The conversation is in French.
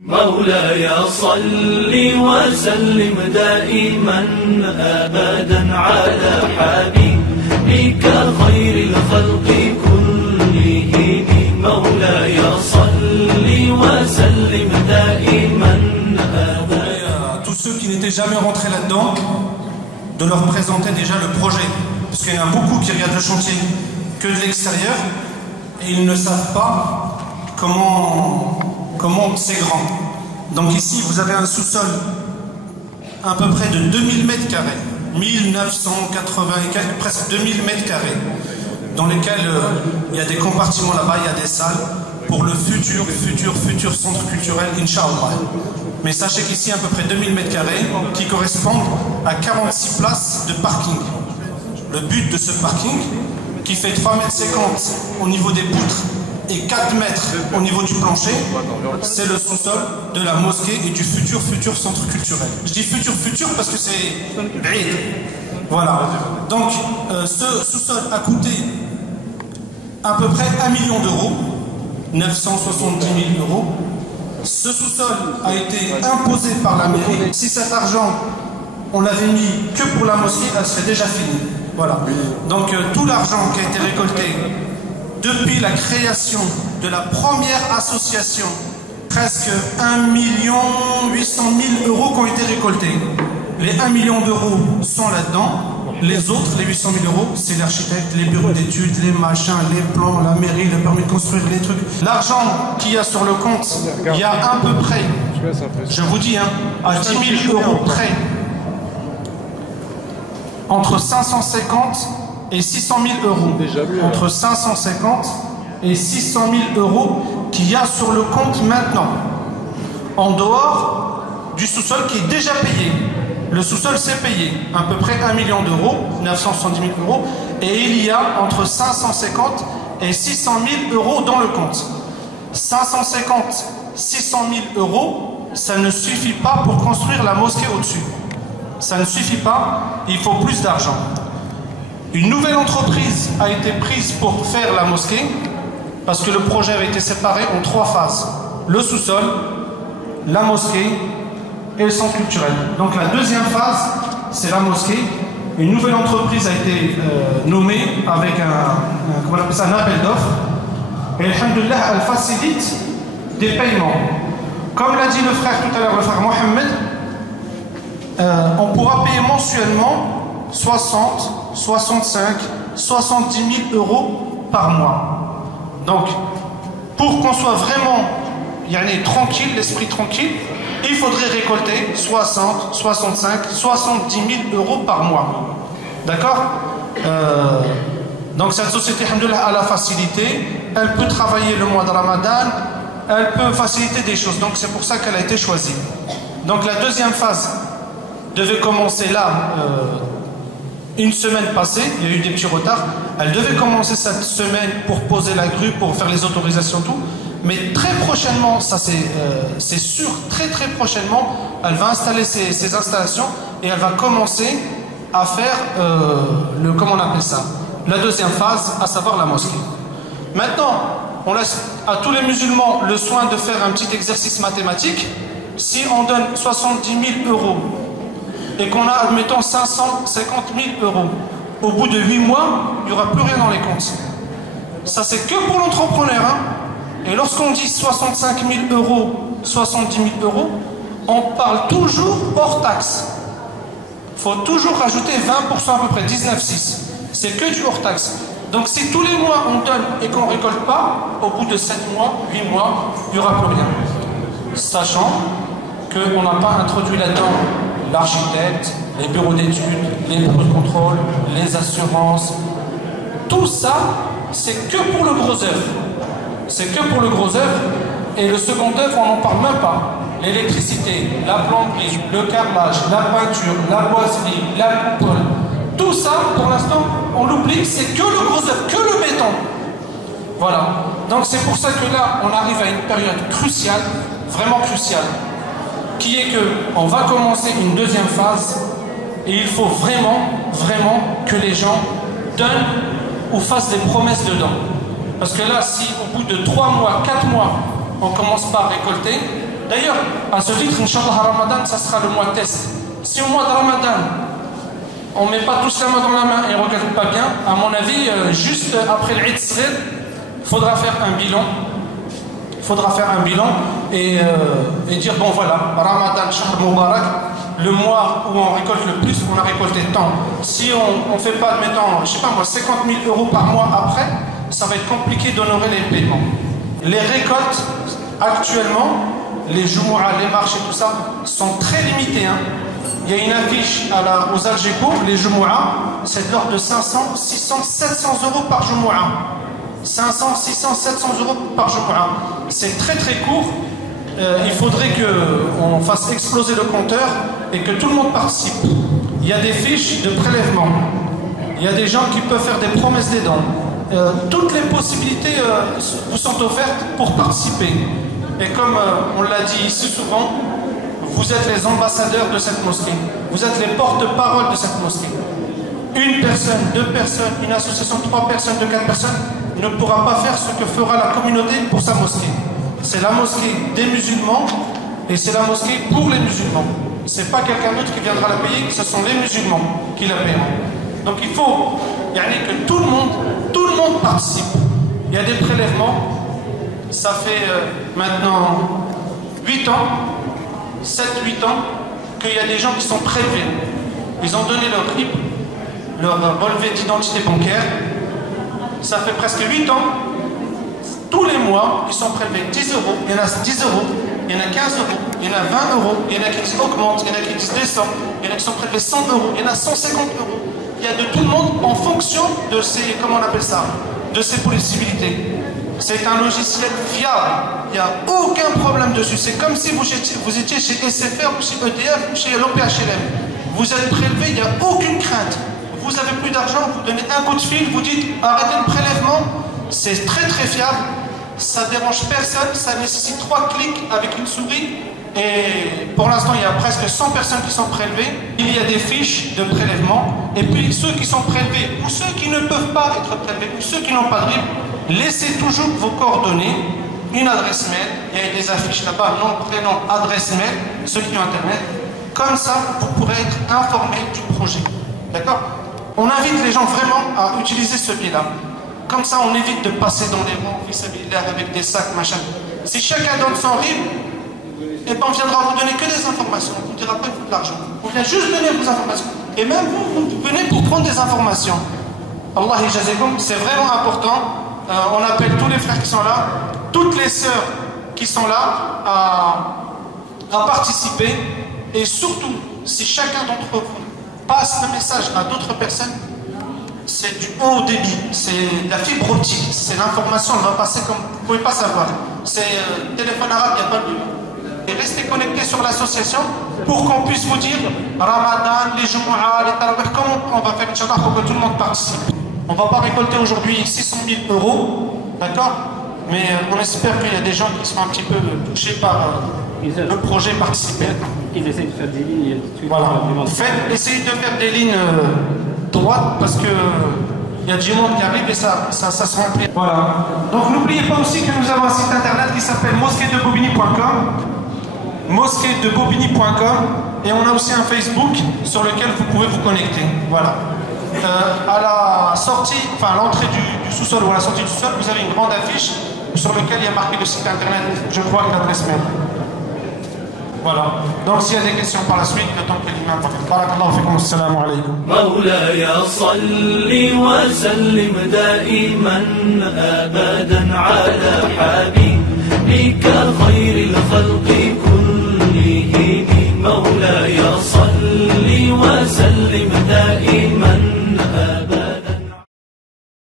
مولاي صل وسلم دائما أبدا على حبيبك خير الخلق كلهم مولاي صل وسلم دائما أبدا. Tous ceux qui n'étaient jamais rentrés là-dedans, de leur présenter déjà le projet, parce qu'il y en a beaucoup qui regardent le chantier que de l'extérieur et ils ne savent pas comment c'est grand. Donc ici, vous avez un sous-sol à peu près de 2000 mètres carrés, 1980 et quelques, presque 2000 mètres carrés, dans lesquels il y a des compartiments là-bas, il y a des salles pour le futur centre culturel, Inch'Allah. Mais sachez qu'ici, à peu près 2000 mètres carrés qui correspondent à 46 places de parking. Le but de ce parking, qui fait 3,50 mètres au niveau des poutres, et 4 mètres au niveau du plancher, c'est le sous-sol de la mosquée et du futur centre culturel. Je dis futur parce que c'est b'id. Voilà. Donc, ce sous-sol a coûté à peu près 1 million d'euros, 970 000 euros. Ce sous-sol a été imposé par la mairie. Si cet argent, on l'avait mis que pour la mosquée, elle serait déjà finie. Voilà. Donc, tout l'argent qui a été récolté depuis la création de la première association, presque 1 800 000 euros qui ont été récoltés. Les 1 million d'euros sont là-dedans. Les autres, les 800 000 euros, c'est l'architecte, les bureaux d'études, les machins, les plans, la mairie, le permis de construire, les trucs. L'argent qu'il y a sur le compte, il y a à peu près, je vous dis, à 10 000 euros près, entre 550 et 600 000 euros. Entre 550 et 600 000 euros qu'il y a sur le compte maintenant. En dehors du sous-sol qui est déjà payé. Le sous-sol s'est payé à peu près 1 million d'euros, 970 000 euros. Et il y a entre 550 et 600 000 euros dans le compte. 550, 600 000 euros, ça ne suffit pas pour construire la mosquée au-dessus. Ça ne suffit pas, il faut plus d'argent. Une nouvelle entreprise a été prise pour faire la mosquée parce que le projet avait été séparé en 3 phases. Le sous-sol, la mosquée et le centre culturel. Donc la deuxième phase, c'est la mosquée. Une nouvelle entreprise a été nommée avec comment on appelle ça, un appel d'offres. Et alhamdoulilah, elle facilite des paiements. Comme l'a dit le frère tout à l'heure, le frère Mohamed, on pourra payer mensuellement 60, 65, 70 000 euros par mois. Donc, pour qu'on soit vraiment tranquille, l'esprit tranquille, il faudrait récolter 60, 65, 70 000 euros par mois. D'accord? Donc cette société, alhamdoulilah, a la facilité, elle peut travailler le mois de Ramadan, elle peut faciliter des choses. Donc c'est pour ça qu'elle a été choisie. Donc la deuxième phase devait commencer là, une semaine passée, il y a eu des petits retards. Elle devait commencer cette semaine pour poser la grue, pour faire les autorisations, tout. Mais très prochainement, ça c'est sûr, très prochainement, elle va installer ses installations et elle va commencer à faire comment on appelle ça, la deuxième phase, à savoir la mosquée. Maintenant, on laisse à tous les musulmans le soin de faire un petit exercice mathématique. Si on donne 70 000 euros et qu'on a, admettons, 550 000 euros, au bout de 8 mois, il n'y aura plus rien dans les comptes. Ça, c'est que pour l'entrepreneur. Et lorsqu'on dit 65 000 euros, 70 000 euros, on parle toujours hors taxe. Il faut toujours rajouter 20% à peu près, 19,6. C'est que du hors taxe. Donc si tous les mois on donne et qu'on ne récolte pas, au bout de 7 mois, 8 mois, il n'y aura plus rien. Sachant qu'on n'a pas introduit là-dedans l'architecte, les bureaux d'études, les bureaux de contrôle, les assurances. Tout ça, c'est que pour le gros œuvre. C'est que pour le gros œuvre. Et le second œuvre, on n'en parle même pas. L'électricité, la plomberie, le carrelage, la peinture, la boiserie, la coupole. Tout ça, pour l'instant, on l'oublie, c'est que le gros œuvre, que le béton. Voilà. Donc c'est pour ça que là, on arrive à une période cruciale, vraiment cruciale, qui est qu'on va commencer une deuxième phase et il faut vraiment que les gens donnent ou fassent des promesses dedans. Parce que là, si au bout de 3 mois, 4 mois, on commence pas à récolter, D'ailleurs, à ce titre, Inch'Allah, Ramadan, ça sera le mois test. Si au mois de Ramadan, on ne met pas tous la main dans la main et on ne regarde pas bien, à mon avis, juste après l'Eid Sir, il faudra faire un bilan. Il faudra faire un bilan et dire, bon voilà, Ramadan, Shahr Mubarak, le mois où on récolte le plus, on a récolté tant. Si on ne fait pas, admettons, je sais pas moi, 50 000 € par mois après, ça va être compliqué d'honorer les paiements. Les récoltes, actuellement, les Jumu'ah, les marchés, tout ça, sont très limitées. Hein. Il y a une affiche aux Algéco, les Jumu'ah, c'est de l'ordre de 500, 600, 700 € par Jumu'ah. 500, 600, 700 € par Jumu'ah. C'est très très court. Il faudrait qu'on fasse exploser le compteur et que tout le monde participe. Il y a des fiches de prélèvement. Il y a des gens qui peuvent faire des promesses des dons. Toutes les possibilités vous sont offertes pour participer. Et comme on l'a dit ici souvent, vous êtes les ambassadeurs de cette mosquée. Vous êtes les porte-parole de cette mosquée. Une personne, deux personnes, une association de 3 personnes, de 4 personnes ne pourra pas faire ce que fera la communauté pour sa mosquée. C'est la mosquée des musulmans et c'est la mosquée pour les musulmans. C'est pas quelqu'un d'autre qui viendra la payer, ce sont les musulmans qui la paieront. Donc il faut que tout le monde participe. Il y a des prélèvements. Ça fait maintenant 8 ans, 7-8 ans, qu'il y a des gens qui sont prélevés. Ils ont donné leur RIB, leur relevé d'identité bancaire. Ça fait presque 8 ans. Tous les mois, ils sont prélevés 10 €. Il y en a 10 €, il y en a 15 €, il y en a 20 €, il y en a qui augmentent, il y en a qui descendent, il y en a qui sont prélevés 100 €, il y en a 150 €. Il y a de tout le monde en fonction de ces, comment on appelle ça, de ces possibilités. C'est un logiciel fiable, il n'y a aucun problème dessus. C'est comme si vous étiez chez SFR ou chez EDF ou chez l'OPHLM. Vous êtes prélevé, il n'y a aucune crainte. Vous n'avez plus d'argent, vous donnez un coup de fil, vous dites arrêtez le prélèvement. C'est très très fiable, ça ne dérange personne, ça nécessite 3 clics avec une souris. Et pour l'instant, il y a presque 100 personnes qui sont prélevées. Il y a des fiches de prélèvement. Et puis ceux qui sont prélevés, ou ceux qui ne peuvent pas être prélevés, ou ceux qui n'ont pas de RIB, laissez toujours vos coordonnées, une adresse mail. Il y a des affiches là-bas, nom, prénom, adresse mail, ceux qui ont Internet. Comme ça, vous pourrez être informés du projet. D'accord? On invite les gens vraiment à utiliser ce biais-là. Comme ça, on évite de passer dans les rangs avec des sacs, machin. Si chacun donne son RIB, et ben on viendra vous donner que des informations. On ne vous dira pas qu'il faut de l'argent. On vient juste donner vos informations. Et même vous venez pour prendre des informations. Allah yajazakum, c'est vraiment important. On appelle tous les frères qui sont là, toutes les sœurs qui sont là à participer. Et surtout, si chacun d'entre vous passe le message à d'autres personnes, c'est du haut débit, c'est de la fibre optique, c'est l'information, elle va passer comme vous ne pouvez pas savoir. C'est téléphone arabe, il n'y a pas de... Et restez connectés sur l'association pour qu'on puisse vous dire Ramadan, les Jumu'ah, les Tarawih, comment on va faire Inch'Allah pour que tout le monde participe. On ne va pas récolter aujourd'hui 600 000 €, d'accord? Mais on espère qu'il y a des gens qui sont un petit peu touchés par le projet participer. Ils essaient de faire des lignes. Voilà. Essayez de faire des lignes droites parce que il y a du monde qui arrive et ça se remplit. Voilà. Donc n'oubliez pas aussi que nous avons un site internet qui s'appelle mosqueedebobigny.com. mosqueedebobigny.com et on a aussi un Facebook sur lequel vous pouvez vous connecter. Voilà. À la sortie, enfin à l'entrée du sous-sol ou à la sortie du sous-sol, vous avez une grande affiche sur laquelle il y a marqué le site internet, je crois que l'adresse mail. Voilà. Donc s'il y a des questions par la suite, le temps que l'imam va faire. Barakallahu fikum, assalamu alaykum. مولاي صل وسلم دائما أبدا على حبيبك خير الخلق كلهم مولاي صل وسلم